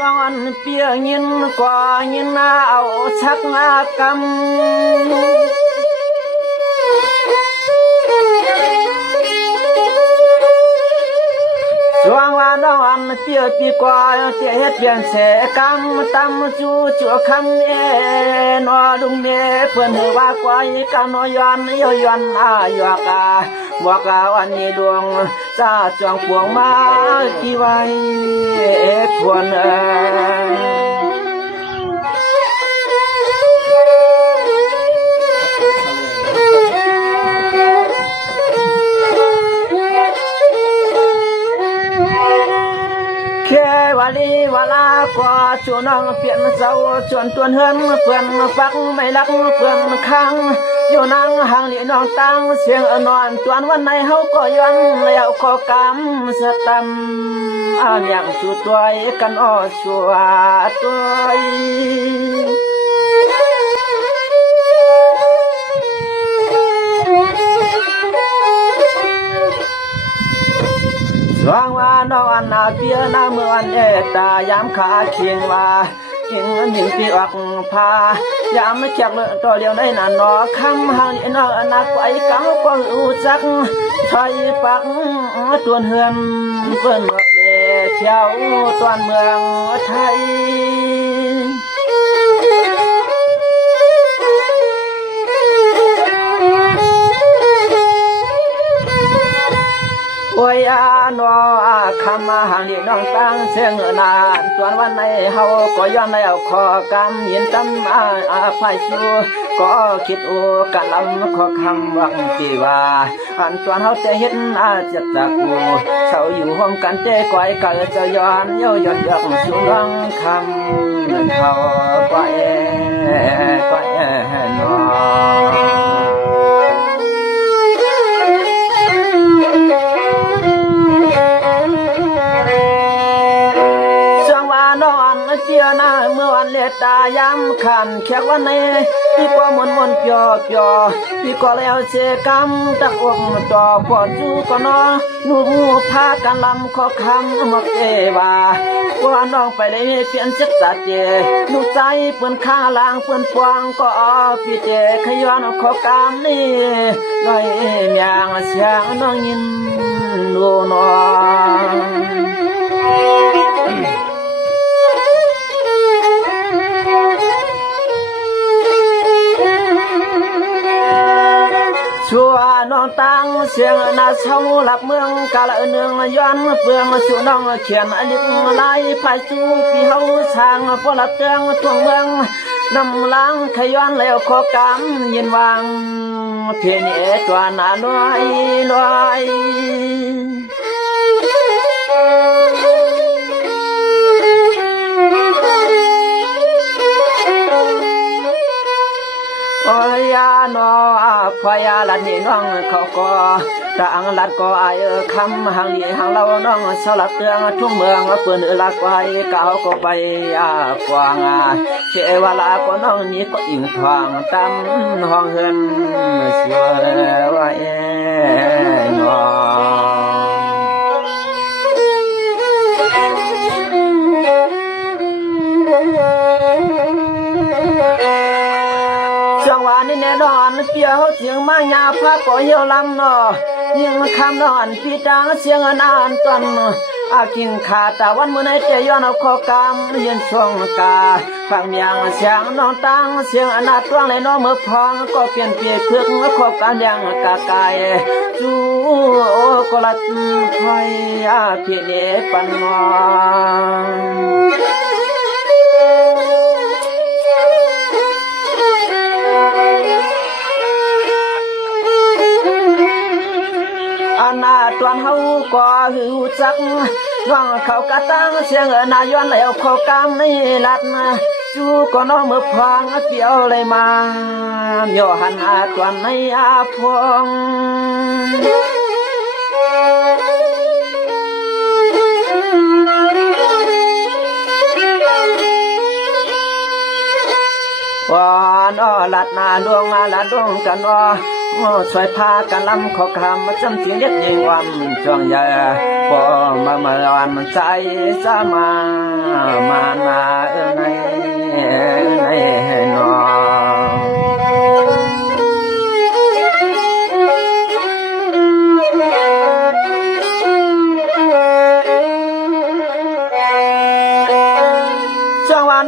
น้องเปียยินกว่ายินเอาชักกำสว่างว่าน้องเปียปีกว่าเสียเฮ็ดเปลี่ยนเสกำตำจูจัวคำนอลุงเมเพื่อนว่ากว่าอีกนอยอนย้อนหยอกบอกวันนี้ดวงซาจวงพวงมากี่ไว้ควรแค่วันนี้เวลากว่าชวนน้องเปลี่ยนเสาชวนตัวเฮือนเพื่อนฟักไม่รักเพื่อนค้างอยู่นั่งห่างหลีน้องตั้งเสียงนอนตวนวันไหนเฮาก็ย้อนแล้วขอกำสตัมอย่างชูตัวกันอ้อชัวตัวสว่างว่าน้องนาเปียนาเมื่อวันตายามขาเคียงว่ายิงหนึ่งปีออกพายามไม่แคบตัวเดียวในนานอคำห่างนี่น้องนาไกวกังก็รู้จักไทยปักตัวเฮือนเปิ้นเดเที่ยวตอนเมืองไทยโอ้ยนอคำห่างนี่น้องตั้งเสียงนานตอนวันไหนเฮาก็ย้อนแล้วขอกำยินจำภายชูก็คิดโอ้กันลำขอคำวังปีว่าอันตอนเฮาจะเห็นจัดตะกูเช่าอยู่ห้องกันเจ้ก้อยก็จะย้อนย้อนยกสู่ร้องคำเขาก้อยนอเจียนาเมื่อวันเลตายามขันแขกวันในพี่ก็มนเปียวพี่ก็แล้วเสกำตะอกต่อปอดจูก็นอหนูพากันลำขอคำมาเกว่าว่าน้องไปเลยเปลี่ยนเจ็ดสัตเจหนูใจเปื่อนข้าลางเปื่อนปวงก็พี่เจขย้อนขอกำนี่ลอยเมียงเสียงน้องยินดูนอชัวน้องตั้งเสียงนาเช่าหลับเมืองกาละเนืองย้อนเปลืองชัวน้องเขียนอลิกไล่ไผ่จูพี่เฮาช่างพอหลับเตืองทั่วเมืองนำล้างขย้อนแล้วขอกำยินวางเทเนตัวนาลอยโอ้ยานอพยาลัดนี่น้องเขาก็ต่างลัดก็อายคำห่างลีห่างเราน้องสลับเตืองทุ่งเมืองเปืนลักไว้เก่าก็ไปกวางเชวลาก็น้องนี้ก็อิงทางตั้มห้องเฮือนสวยไว้นอจังหวะนี้แน่นอนเปียวเสียงมาหยาพระก็เหี่ยวลำนอยิ่งคำนอนพี่จางเสียงนานตอนกินขาตาวันเมื่อไหนเจย้อนเอาขอกำยืนช่วงกาฟังเมียงเสียงน้องตั้งเสียงอนาตวงเลยน้องเมื่อพองก็เปลี่ยนเปลี่ยนเพื่อขอกำยังกากายจูก็ลัดคอยพี่เนปันงอนาตวนเฮาก็หูจักน้องเขากะตั้งเสียงนาย้อนแล้วเขากำนี่ลัดจูก็น้องมือพองเปียวเลยมาโยหันตวนในพงว่านอลัดนาดวงกันว่าช่วยพากันลำขอคำมาจำเสียงเด็ดยิงวันจวงใหญ่ ปอมาวันใจสมามานาในนอ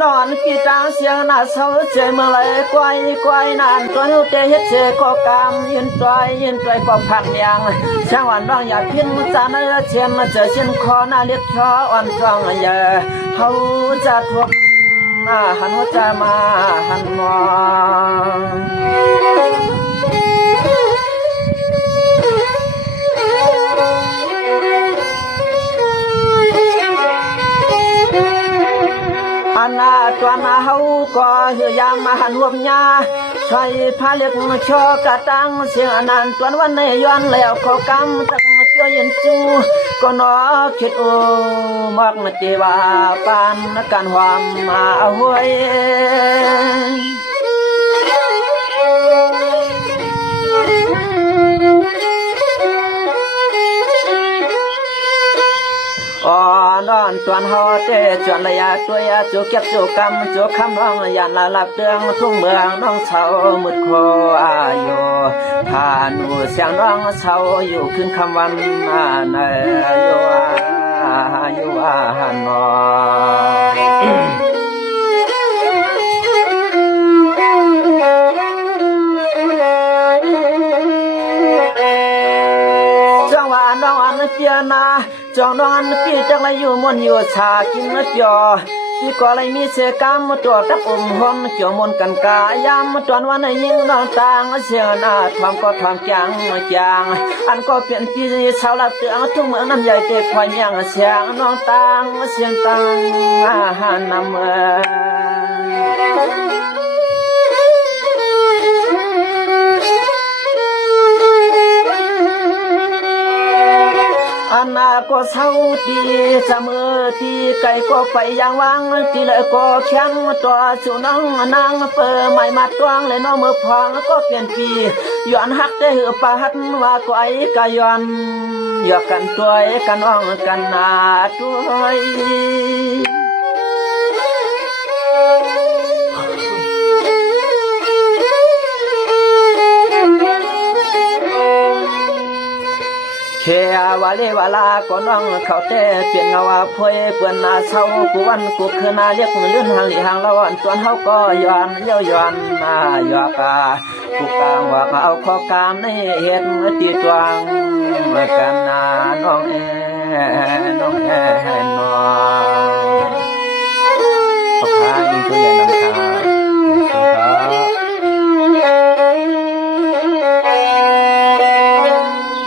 นอนกีตาเสียงน่าเศร้าใจเมื่อไรควายนานตัวนู้เตะเฮ็ดเชก็กำยืนตรก็พักยังช่างวันน้องอยากพินจานเนื้อเชียนมาเจอเช่นคอหน้าเล็กชออ่อนจ้องเยอะเขาจะทวงหันหัวใจมาหันมองตัวนาเฮาก็เฮียามมาหันวบญาใส่ผ้าเล็กชอกระตังเสียงนานตัววันในย้อนแล้วขอกำตักเปียยินจูก็นอคิดโอมักนเจว่าปานกันความมาหวยนอนตวนหอเตจวนระยะตัวยาจูเก็บจูกำจูคำน้องยันละลับเตืองทุ่งเมืองน้องเศร้ามุดโคอายุพานูเสียงน้องเศร้าอยู่ขึ้นคำวันในอยู่นอจังหวะน้องอันเจียนาจองนอนพี่จังไรอยู่มนอยู่ชากินเนื้อจอพี่ก็เลยมีเสกามตัวตับหอมเกี่ยวมนกันกายามตอนวันยิ่งน้องต่างเสียหน้าทำก็ทำจางอันก็เปลี่ยนพี่สาวลับเตืองทุ่งเมืองน้ำใหญ่เตะพอยังเสียงน้องต่างเสียงต่างอาหารน้ำอันนาก็เศร้าดีเสมอที่ไก่ก็ไปอย่างวังที่เลยก็แข็งตัวสู่น้องนางเปิดไม่มาตวงเลยน้องมือพองก็เปลี่ยนปีย้อนหักได้หือปาหัดว่าก็ไอ้กะย้อนหยอกกันตัวกันน้องกันนาตัวเฮียวาเลวาลาก็น้องเขาเต้เปลี่ยนเงาพวยเปื่อนนาเศร้ากูวันกูคือนาเรียกเลื่อนหางหลีหางละวันตัวเขาก็ย้อนเลี้ยวย้อนมาหยอกากูกลางว่าเอาข้อกามในเห็ดตีตวงกันนาน้องน้องน้องขอบคุณตัวใหญ่นำ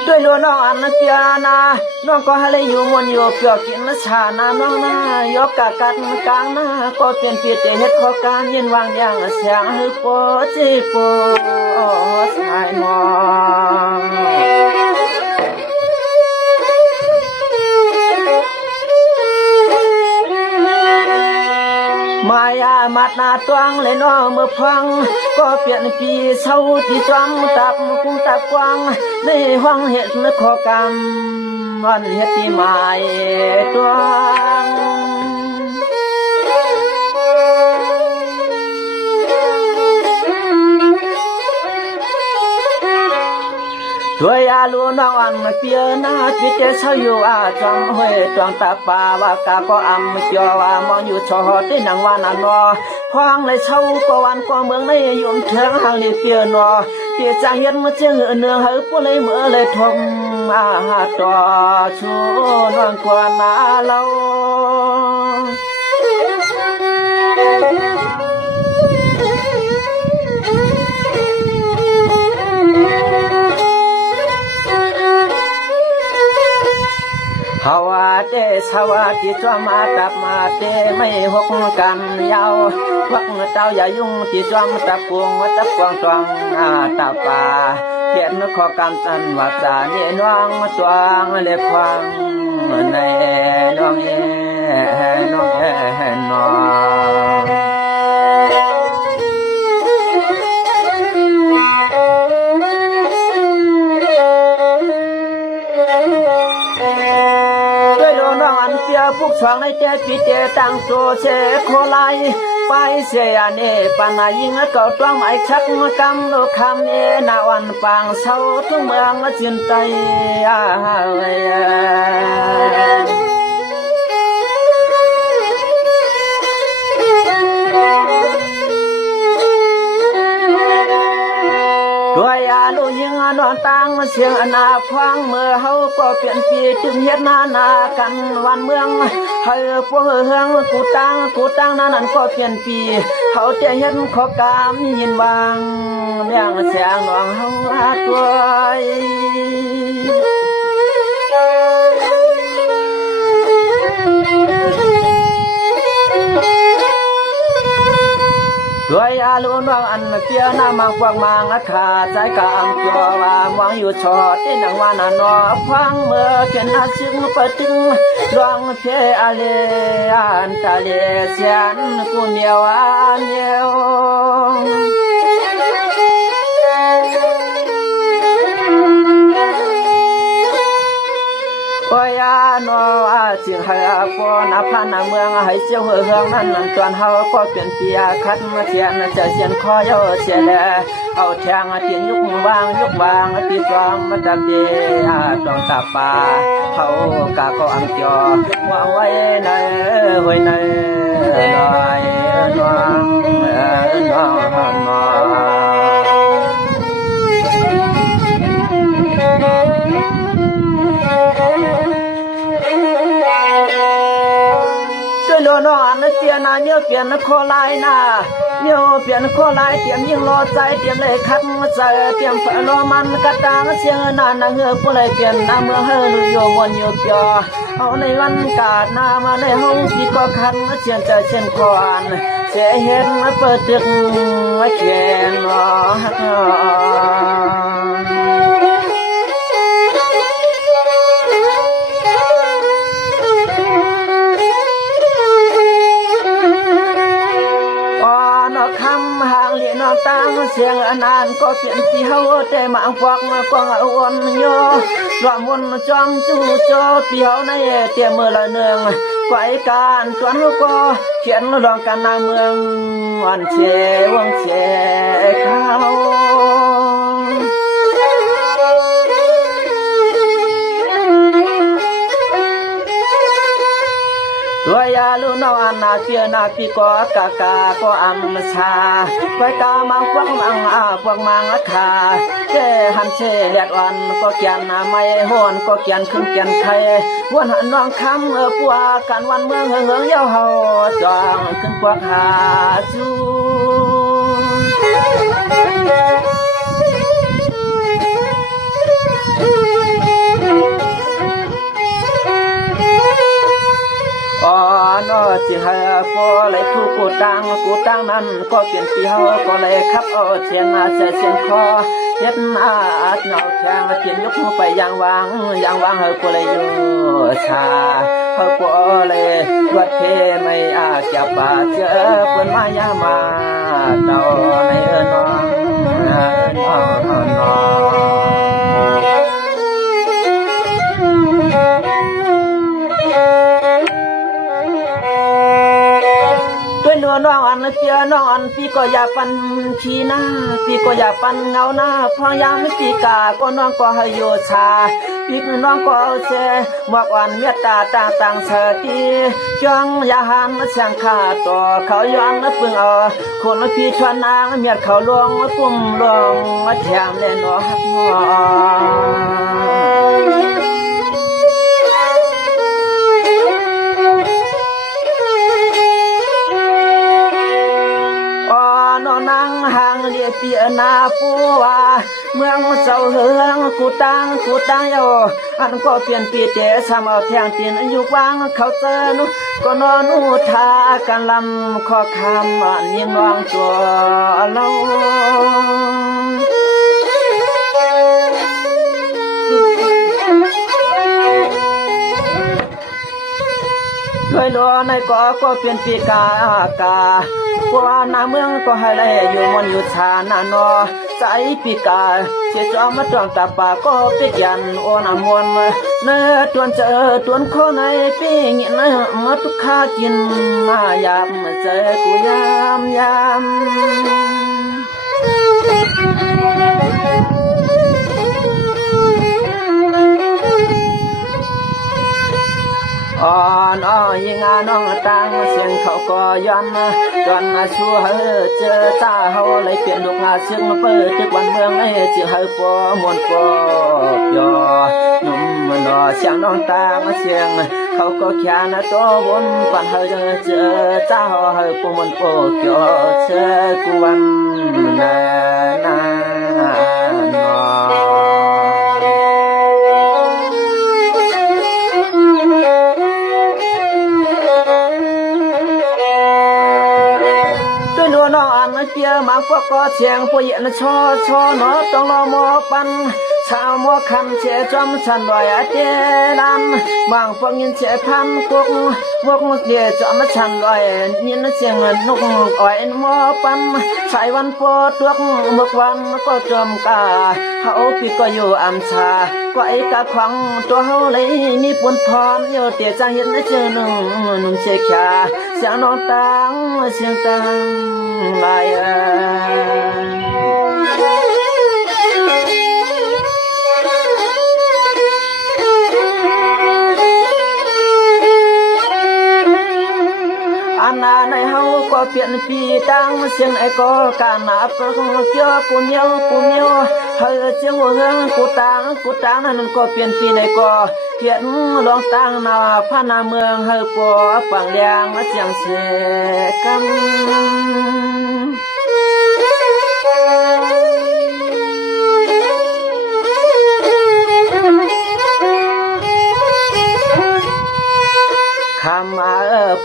ทางน้องอันเจียนาน้องก็ให้เลยอยู่มนอยู่เปียกกินชานาน้องนายกกะกัดกลางนาก็เปลี่ยนเปลี่ยนเฮ็ดขอการยินวางอย่างเสียงให้ปอจีปอสายมองมายามัดนาตวงเลยน้องมือพังก็เปลี่ยนปีเศร้าที่จอมตับกุ้งตับกวางในห้องเห็ดนึกขอกำวันเห็ดที่หมายตวงตัวยาลูน้องอันเปียนาจิตเจเศร้าอยู่จอมห้วยจอมตาป่าว่ากาก็เกี่ยวมองอยู่ชอที่นังวานนอพองเลยเศร้าก็วันก็เมืองในยุ่มเถิงหางเลยเปียนอเปียจางเห็นมาเจือเนื้อให้ผู้เลยเมื่อเลยทมต่อชูน้องกว่านาเราฮาวาเตสวาติจวมาตับมาเตไม่หกกันยาวพวกเต้าอย่ายุ่งที่จวมตับปวงตับกวางตวงตาป่าเขียนขอกำตันวัดสาเนน้องตวงเล็บฟังในน้องน้องน้อง แต่ปีเตตั้งโซเชโคไลไปเสียเนปานายิงเก่าตัวไม้ชักกำโลคำเนนาวันปางเศร้าทุ่งเมืองจินไตด้วยอาลุยิงนอนตั้งเสียงอนาพังเมื่อเฮาก็เปลี่ยนปีจึงเฮ็ดนากันวันเมืองเฮาพวกเฮืองกูตั้งนั้นก็เปลี่ยนปีเฮาจะเฮ็ดขอกามยินวางเลี้ยงเสียงน้องเฮาตัวด้วยอาลุนวางอันเปียนามังฟังมังขาใจกามจัววางวางอยู่ชอดที่นังวานานอฟังเมื่อเขียนอาซึงปะตึงดวงเพอเลอันตาเลเสียนกูเหนียวอันเหนียวโอ้ยานอจึงให้ปอนพันเมืองให้เสียวเฮืองนั้นตอนเฮาก็เปลี่ยนเปียคัดมาเทียนจะเสียนคอยเสียแลเอาแทงเตียนยุกวางตีฟอมมาดับเดียตองตาปาเขากะก็อังจอวางไว้ในไว้ในลอยน้องน้องอันเตียนาเนื้อเปลี่ยนคอลายนาเนื้อเปลี่ยนคอลายเตรียมยิงรอใจเตรียมเลยคัดใจเตรียมฝรอมันกระตางเสียงนานเงือผู้เลยเปลี่ยนน้ำเมื่อเฮลุโยมวนโยเปียเอาในวันกาดนามาในห้องพี่ก็คัดเชียนใจเช่นก่อนเสียเห็นเปิดตึกแขนหนอตั้งเสียงอนานก็เปลี่ยนที่เฮาแต่มาฟอกมากองอวนโยรวมวนจอมจู่โจที่เฮาในเตียมือละเนืองไกวการส่วนเฮาก็เขียนรองกันนาเมืองวันเชวังเชเขาด้วยยาลูนอนนาเสียนาที่ก็กากาก็อัมชาไปกามังฟังมังฟังมังขาเจหันเชเลียดวันก็เกียนไม่หวนก็เกียนขึ้นเกียนไข่วันหันน้องคำปัวกันวันเมืองเฮืองเย้าเฮาจองขึ้นปัวหาจูจิหาพอเลยผู้กูตั้งนั้นก็เปลี่ยนปีเฮาก็เลยขับเอาเชียนเสียนคอเฮ็ดเงาแทงเทียนยกไปอย่างวางเฮาก็เลยอยู่ชาเฮาก็เลยวัดเพไม่จับเจอเปิ้นมายามาเต่าในน้องน้องอันเปียน้องอันพี่ก็อย่าปันชีหน้าพี่ก็อย่าปันเงาหน้าพยามพี่กาก็น้องก็ให้โยชาพี่น้องก็เอาเสหมวกวันเมตตาต่างเสตีจ้องยาหันเสียงขาต่อเขาย้อนปึงคนพี่ชวนนางเมียเขาลวงปุ่มลวงแถมเล่นหักงอนางห่างเดียเปียนาปัวเมืองเจ้าเฮืองกูตั้งเยาอันก็เปลี่ยนปีเตะสามเอาแทงตีนอยู่วางเขาเจอนุก็นอนอุทากันลำขอคำอันยิงน้องตัวเราด้วยล้อในก็เปลี่ยนปีกาปัวนาเมืองก็ให้ได้อยู่มนอยู่ชาหน้านอ ใจปีกาเสียจอมมาตวงตาป่าก็ปีกยันโอนามวนเนื้อตวนเจอตวนข้อในปีงี้นะมาทุกข้ากินมายามเจอกูยามอ่อนอ้อยิงน้องตังเสียงเขาก็ย้อนจนชัวเจอตาเฮาเลยเปลี่ยนลูกงาเสียงเปิดทุกวันเมืองให้เสียงเฮาปอมวนปอยอนุ่มมันอเสียงน้องตังเสียงเขาก็แค่นตัววนปันเฮาเจอตาเฮาปอมวนปอยอเจอกวนนาน้องอันเจียมาฟักก็เสียงผู้หญิงชอเนาะต้องรอมอปันชาวมอคำเชจอมฉันดอยเจดันบางฟังยินเชพันกุกมกเดียจอมฉันดอยยินเสียงนกอ้อยมอปันสายวันปอตัวเมื่อวันก็จอมกาเขาปีก็อยู่อัมชาก็ไอ้กะขวางตัวเฮาเลยมีปุ่นพรโยเตียจังเห็นเจอนุ่มเชคาเสียงน้องตังเสียงตังลายนาในเฮาก็เปลี่ยนปีตังเสียงไอ้ก็การนับก็เกี่ยวกูเมียวเฮาเจียวเฮืองกูตังนั่นก็เปลี่ยนปีในก็เขียนลองตังนาพานาเมืองเฮาปอฟังเลียงเสียงเสกันคำมา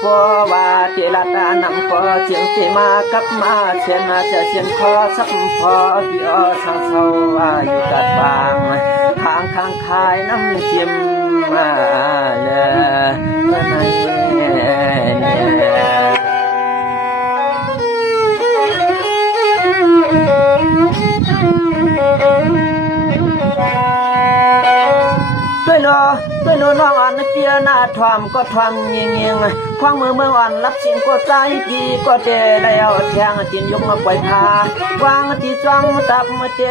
ปอว่าเจรตานำก็เสียงตีมากับมาเชียนจะเชียนคอสักพอพี่อ้อสังเศร้าว่าอยู่กัดบางทางข้างคายน้ำจิ้มมาเลยด้วยน้องอ่อนเตียหน้าทอมก็ทอมเงียงควางมือเมืองอ่อนรับสิ่งก็ใจพี่ก็เจแล้วแทงจินยกมาปล่อยพาวางที่จ้องตับมาเจ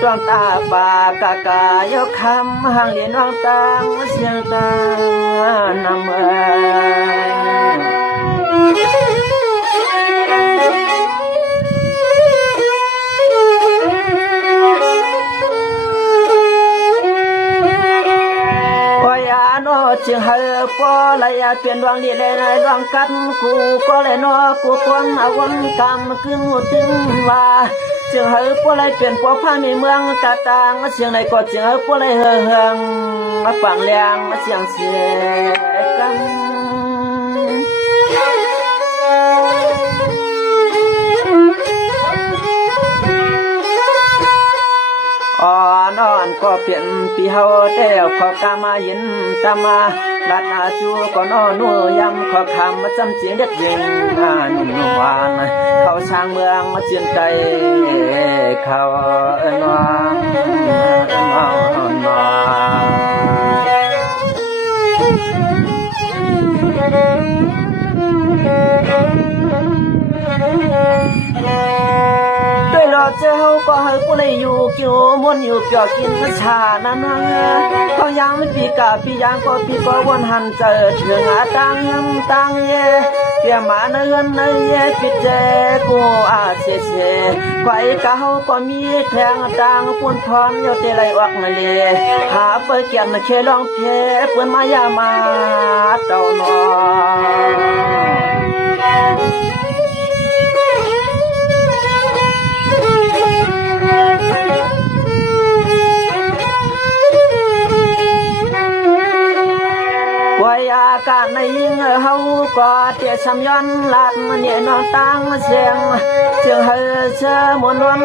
ดวงตาปากากายกคำห่างเลียนวางตางเสียงตานำจึงให้ปอเลยเปลี่ยนดวงดีเลยดวงกันกูก็เลยนอกูควงเอาวันกำขึ้นถึงว่าจึงให้ปอเลยเปลี่ยนปอผ้าในเมืองกาตางเสียงในก็จึงให้ปอเลยเฮืองมาฝังแรงมาเสียงเสียกันนอนก็เปลี่ยนปีเฮาเต้วขอกามาเย็นตามาลัดอาชูก็นอนนูยำขอคำมาจำเสียงเด็ดเวงหนุ่มหวานเขาช่างเมืองมาเจียนใจเขานเจ้าก็ให้กูเลยอยู่เกี่ยวมวนอยู่เกี่ยวกินชานั่นเขายังไม่ปีกาปียางก็ปีก็วนหันเจอถึงตังเย่เกี่ยมาเนินเย่ปิดเจกูเชไว้กะเขาก็มีแทงตังปุ่นพร้อมโยเตไลออกมาเลยหาเปิดเกี่ยมเคลองเพเปิ้นมายามาเต้านออากาศในยิงเฮาก็เตียชำย้อนลาดมันเนี่ยนอนตังเสียงเฮาเชื่อมนวน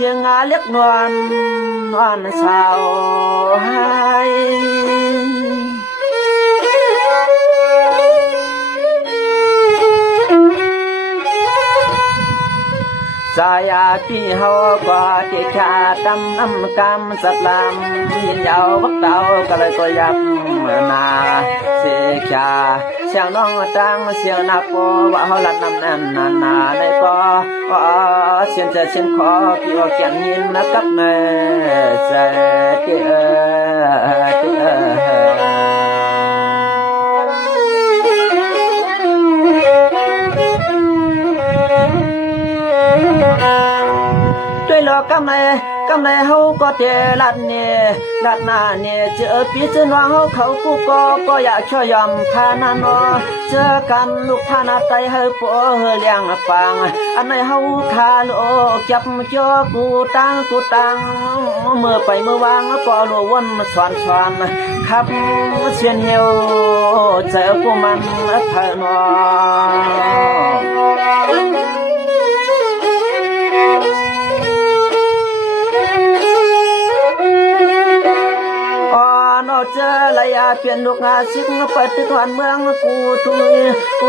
ยังเล็กนวลสาวให้ สายาที่เฮาก็ที่ขาตำน้ำกำสับลำยินยาวบักเต้าก็เลยก็ยับนาเสียขาเสียงน้องตังเสียงนักโปว่าเฮาลัดน้ำนั่นนาในก็เสียงจะเสียงขอพี่ว่าเขียนยินนะกับเนเสเด้วยหลอกกำในเฮาก็เจลัดเนี่ยลัดหน้าเนี่ยเจอปีเจอน้องเฮาเขากูก็อยากช่วยยอมพานาโนเจอกันลูกพานาไตเฮาปัวเฮเลี้ยงฟังอันในเฮาคาโลจับจ่อกูตังเมื่อไปเมื่อวางก็โลวนสวนครับเสียนเหี่ยวเจอกูมันเธอนอเจอระยะเปลี่ยนลูกงาซิกเปิดที่ถอนเมืองกู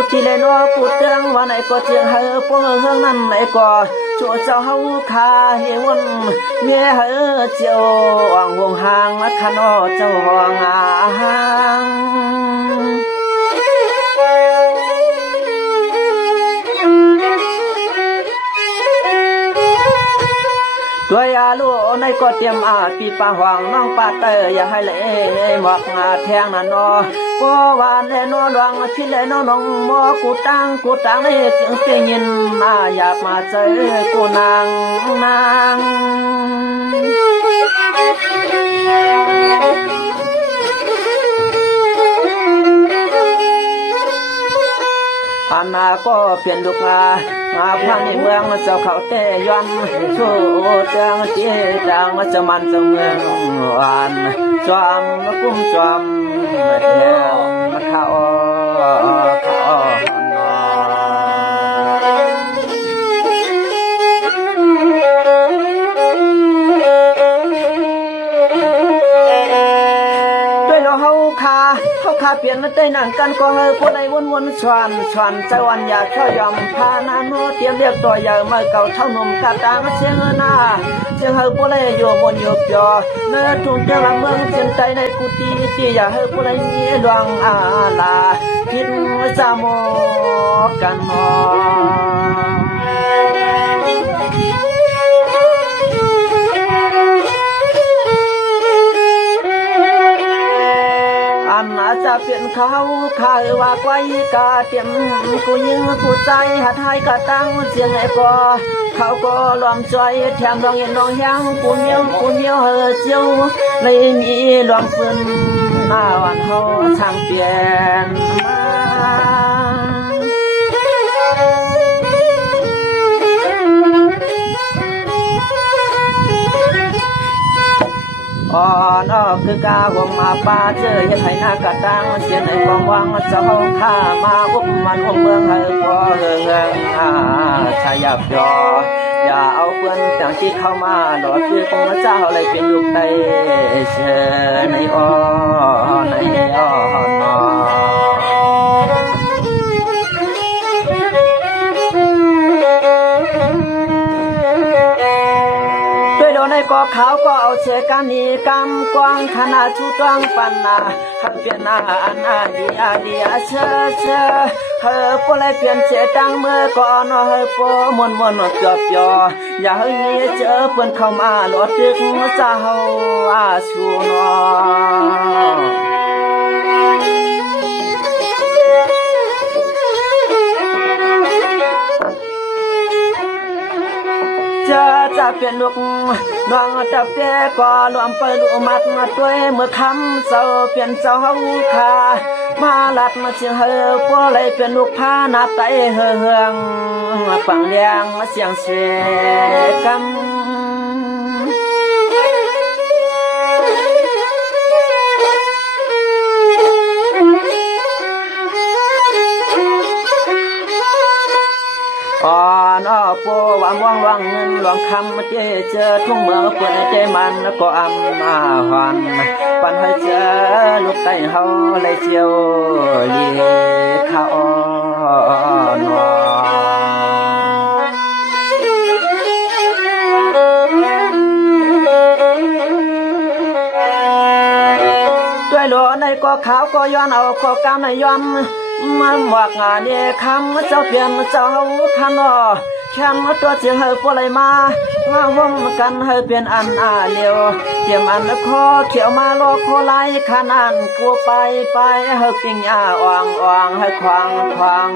ที่เลนอกูเตืองว่าไหนก็เจียงเฮอพวกเฮืองนั่นไหนก็โจเจ้าเฮาคาเฮวันเมียเฮอเจียวอ่างวงหางขนอเจ้าห้องหางตัวยาลูในก็เตรียมปีปาหวังน้องปาเตออย่าให้เล่หมอกแทงนั่นนอก็วานแน่นอหลวงชิเลนน้องหมอกูตังในจึงเสียยินอยากมาเจอกูนางอันนาก็เปลี่ยนลูกพังในเมืองเจ้าเขาเตย้อนสู้เจังจีจังจะมันจะเมืองวันจอมกุ้มจอมเที่ยวเขาเปลี่ยนได้นั่งกันก็เฮอผู้ใดวนชวนใจวันอยากช่วยยอมพานาโนเตรียมเรียกตัวใหญ่มาเก่าเท่าหนุ่มกาตางเสียงหน้าเสียงเฮอผู้ใดอยู่บนอยู่เปียเนื้อทุ่งเจ้าละเมืองเสียงใจในกุฏิอยากเฮอผู้ใดมีดวงลาคิดจะมอกันนอจะเปลี่ยนเขาข่ายว่าไว้กาเตรียมกูยิงกูใจหัดให้กะตั้งเสียงไอ้ก็เขาก็รวมใจแถมร้องเย็นร้องยังกูเมียวเฮอเจียวเลยมีรวมปืนหน้าวันเขาทางเปลี่ยนคือกาหัวมาป่าเจอเฮ็ดให้หน้ากะตังเสียในกองวังเจ้าข้ามาอุ้มมันอุ้มเมืองให้พอเฮืองชายับยออย่าเอาเพื่อนต่างที่เข้ามาหลอดคือของเจ้าเลยเป็นลูกในเชื่อในอ้อนอก็เขาก็เอาเชกันนี้กำกวางขนาดชูตวงปันนาหัดเปลี่ยนนาดีเชื่อเฮอปเลยเปลี่ยนเจตังเมื่อก่อนเฮอปมวนจบยออย่าเฮยเจอเพื่อนเข้ามาหลดตึกเจ้าชูนอจะเปลี่ยนลูกน้องจะเปลี่ยนก็รวมไปลูกมัดมาด้วยเมื่อคำเจ้าเปลี่ยนเจ้าเฮาขามาลัดมาเสียงเฮอพวกเลยเปลี่ยนลูกพานาไตเฮืองปังเลียงเสียงเสกำปูวางเงินหลวงคำเจอทุ่งเมืองเปิดใจมันก็อำมาหวันปันให้เจอลูกไก่เฮาเลยเจียวลีเขานอ หลวในก็ขาวก็ย้อนเอาก็กำในย้อนมันหวักงานเนี่ยคำเจ้าเปลี่ยนเจ้าขันอแค่มาตัวเสียงเฮปอะไรมาว่องกันเฮเปลี่ยนอันเลียวเตรียมอันคอเขียวมาลอกคอไล่ขนาดกลัวไปเฮปิงอ่างเฮควาง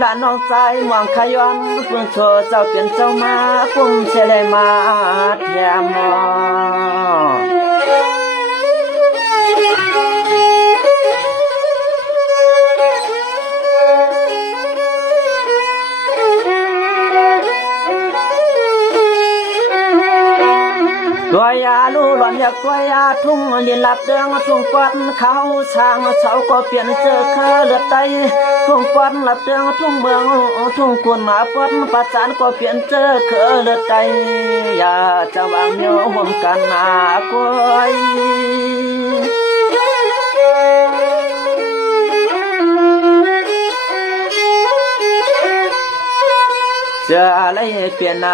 ด้านน้องใจมองขย้อนเพื่อโชว์เจ้าเปลี่ยนเจ้ามากุ้มเชลมาแถมตัวยาลู่หล่อนอยากตัวยาทุ่งลินหลับเดืองทุ่งปอนเขาช่างเสาก็เปลี่ยนเจอเคอเลือดไตทุ่งปอนหลับเดืองทุ่งเมืองทุ่งกุนหมาปอนประจานก็เปลี่ยนเจอเคอเลือดไตอย่าจะวางโยห่วมกันกวยเจออะไรเปลี่ยน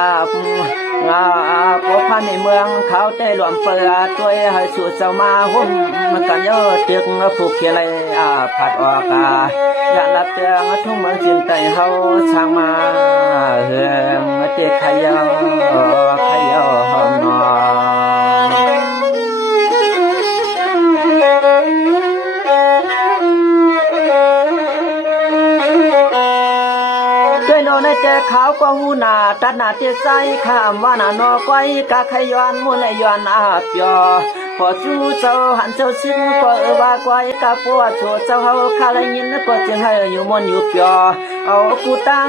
พบพันในเมืองเขาได้หลวมเปิดตัวให้สู่เจ้ามาหุ่มมันกันเยอะตึกผูกเขียอะไรผัดออกอย่าลับเตืองทุ่งเมืองจินไตเฮาช่างมาเฮืองเด็กขยหอมนอในเจ้าขาวก็หูหนาตัดหนาเตี้ยใจข้ามว่าหนานอก้อยกะขย้อนมุนย้อนเปียพอจูเจ้าหันเจ้าชิงก็ว่าก้อยกะปวดโฉเจ้าเฮาคาเลยยินก็จึงให้อยู่มนอยู่เปียเอากูตั้ง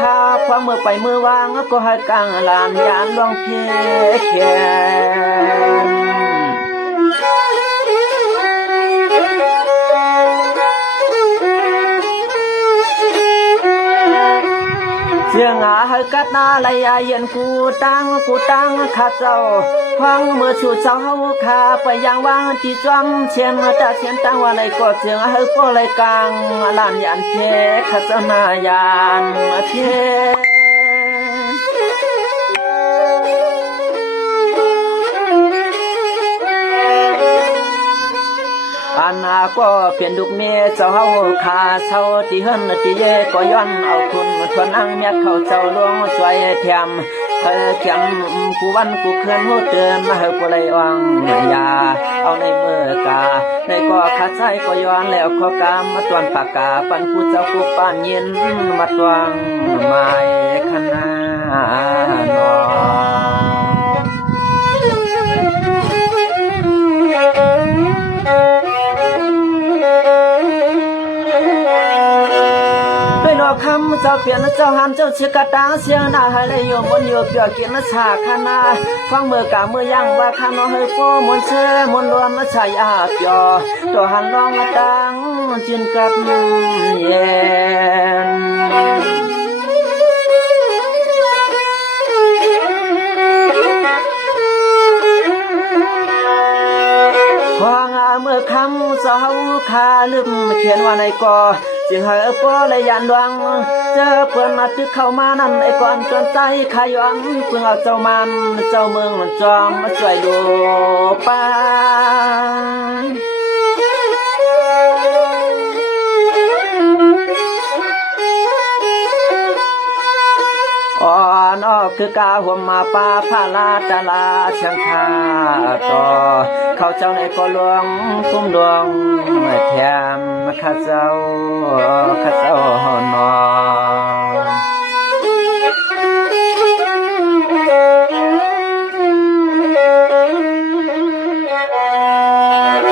ข้าความมือไปมือวางก็ให้กลางลานยานลองเพแคนเสียงให้กัดนาลายเย็นกูตั้งข้าเจ้าฟังเมื่อชูเจ้าข้าไปยังวางที่จอมเชียนตาเชียนตั้งว่าในกอดเสียงให้ก็เลยกลางลานยันเพข้าเจ้านายานเพอันก็เปลี่ยนดุกเมียเจ้าเฮาขาเช้าที่เฮินที่เย่ก็ย้อนเอาคุณทวนนั่งเมียเขาเจ้าลวงสวยแถมเขียมกูวันกูเคลื่อนหัวเตือนมาเฮกูเลยอ่างยาเอาในมือกาในก็ขาใช้ก็ย้อนแล้วข้อกามมาตวนปากกาปันกูเจ้ากูป้านเย็นมาตวงไม้ขนาดคำเจ้าเปลี่ยนเจ้าหันเจ้าชิกตาเสียงหน้าให้เลยโยมมนโยเปียกินชาคณาฟังเมื่อกะเมื่อยังว่าข้าน้องให้โป้มนเชมนรวมชายเปียตัวหันลองตังจินกับเย็นเมื่อคำเจ้าขาลืมเขียนว่าในกอจึงให้ปอเลยยันดวงเจอเพื่อนมาตึกเข้ามานั่นไอ้ก่อนจนใจขย้อนเพื่อเอาเจ้ามันเจ้าเมืองมันจอมมาช่วยดูป้าอ่อนคือกาหัวมาป้าพาลาตาลาเชียงคาต่อเขาเจ้าในก็หลวงพุ่มดวงแถมข้าเจ้านอน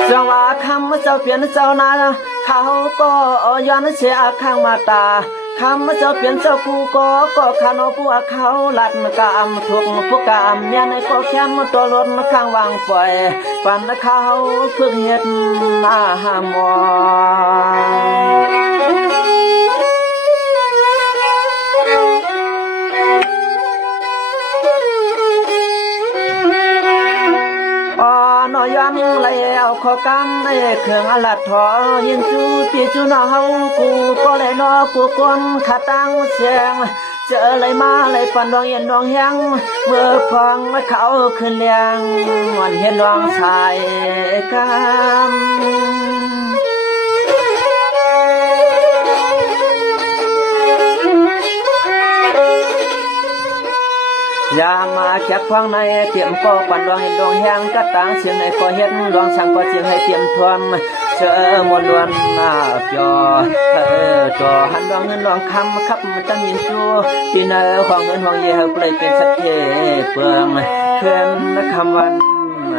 จังว่าคำเจ้าเปลี่ยนเจ้านาเขาก็ย้อนเสียข้างมาตาคำเจ้าเปลี่ยนเจ้าผู้ก็ขานผู้เขาหลัดกามทุกผู้กามเมียในก็แค้นตัวรถข้างวางปล่อยปันเขาฝึกเฮ็ดหามอย้อนเลยเอาข้อกำในเครื่องอลัดถอยินจูปีจูนเฮากูก็เลยนอกูกวนขาตั้งเสียง จอเลยมาเลยปันดวงเย็นดวงแห้งเมื่อพองเขาขึ้นเลี้ยงวันเห็นดวงชายกยามมาแคบฟังในเตรียมก็ปันดวงเห็นดวงแห้งก็ต่างเสียงในก็เห็นดวงช่างก็เสียงให้เตรียมทวนเจอมวลดวนหน้าจอจอหันดวงเงินดวงคำครับมันจะยินจูที่เนื้อของเงินของเย่เปลยเป็นสักเทเปลืองเพื่อนคำวันใน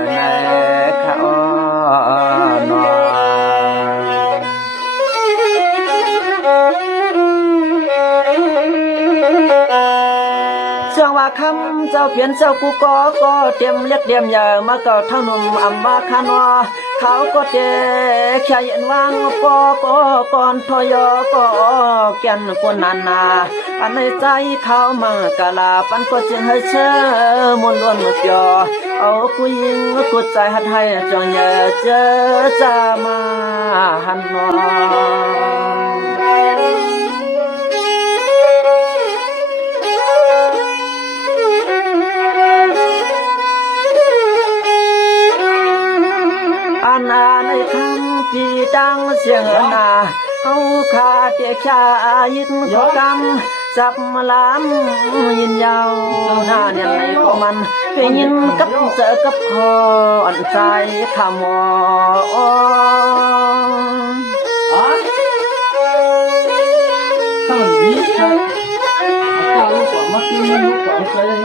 ข้านอนเชื่อว่าคำเจ้าเปลี่ยนเจ้ากูก็เตรียมเรียกเตรียมอย่ามาเก่าเท่านุ่มอัมมาคานอเขาก็เตะแค่ยันวางก็ก่อนทอยก็แก่นกวนนานาอันในใจเขามากะลาปันก็จึงให้เชื่อมนล้วนเกี่ยวเอากูยิงกูใจหัดให้จงอย่าเจอจะมาหันนอในคำที่ดังเสียงนาเอาขาเตียชายินขอกำจับมาล้ำยินยาวหน้าเนี่ยในก็มันเคยยินกับเจอกับคออันใจขมอข้างนี้ใช่ข้าวลูกกว่ามักยิ่งลูกกว่าเคย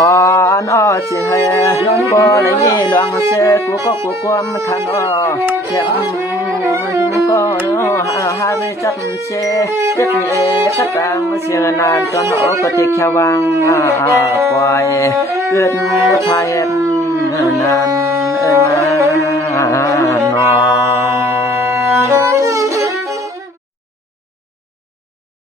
อ่อนอ้อสิให้ย้อนบ่เลยยี่ดวงเสกูก็กูความคันอ้อเจ็บก็หาไปจับเสเจ็บเอกตังเสียนานจนเอาปฏิแค่วังปล่อยเกิดพายนาน